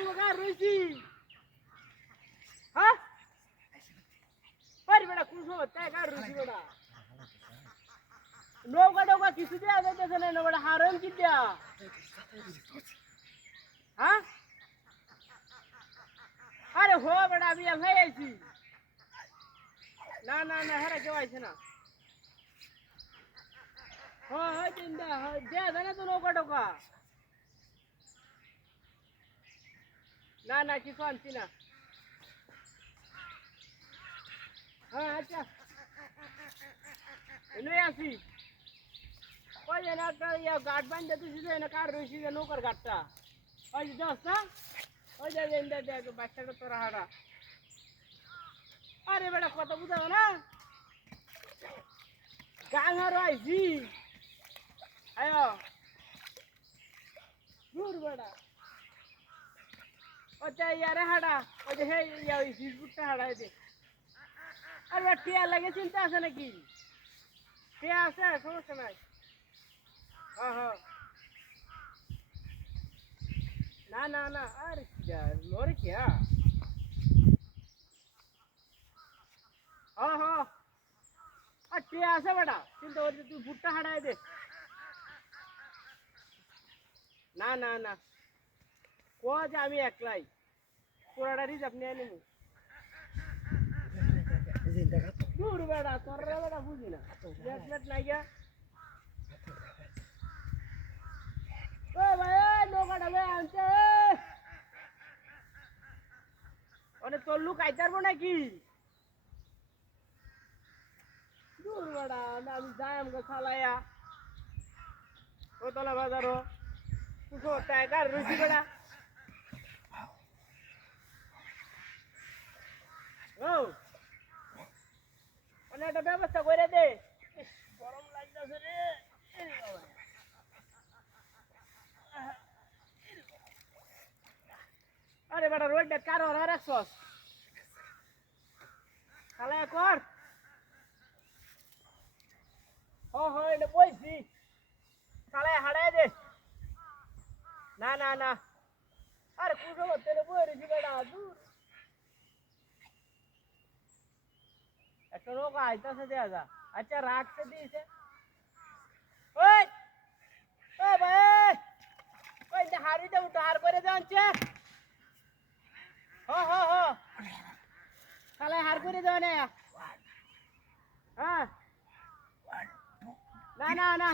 আমগা রইছি হ্যাঁ পারি বেটা কোন সময় তাই গা রইছি বেটা নৌকা নৌকা কিছু দেয়া যাইতেছে না বেটা হারাম কি দেয়া হ্যাঁ আরে হো বেটা আমি ভাই আইছি না না না হারা কেউ আইছে না হ্যাঁ হয় চিন্তা দেয়া যায় না তো নৌকা টোকা না না কিছু আনছি না হ্যাঁ আচ্ছা এনে আসি ওই যে একটা গার্ড বান্ধে তুই যে কার রয়েছি যে নৌকার গাড়টা ওই যে দোস্ত না ওই যে দেখ বাচ্চাটা তোরা হারা আরে বেটা কত বুঝাবো না গাঙার আইছি আয়ো দূর বেটা ওটা ইয়ারে হাড়া ওই যে হে ইয়া ওই ফেসবুকটা হাড়াই দে আর বেটা টিয়া লাগে চিন্তা আছে নাকি টিয়া আছে সমস্যা নাই হ্যাঁ হ্যাঁ না না না আর লরে কি হ্যাঁ হ্যাঁ আর টিয়া আছে বেটা চিন্তা করতে তুই ভুট্টা হাড়াই দে না না না কো যে আমি একলাই পুরাটা রিজার্ভ নিয়ে নেবো দূর বেটা তোর বেটা বুঝি না প্লেট নাই গা ও ভাই নৌকাটা ভাই আনছে অনেক তোর লুক আইতে পারবো নাকি দূর বেটা আমি যাই আমাকে খালাইয়া ও তলা বাজারও কুসো টাইগার রয়েছি বেটা ও অনেক একটা ব্যবস্থা করে দে গরম লাগতেছে রে আরে বেটা রোডটা কার আর রাখছস খালাইয়া কর ও এটা বইছি খালাইয়া হারাই দে না না না আরে কুসো তেলে বই রয়েছি বেটা দূর একটা লোক আইতাছে দেয়া যা আচ্ছা রাখতে দিয়েছে ওই ও ভাই ওই যে হাড়িতে উঠো হার করে যাচ্ছে হ তাহলে হার করে দেওয়া না হ্যাঁ না না না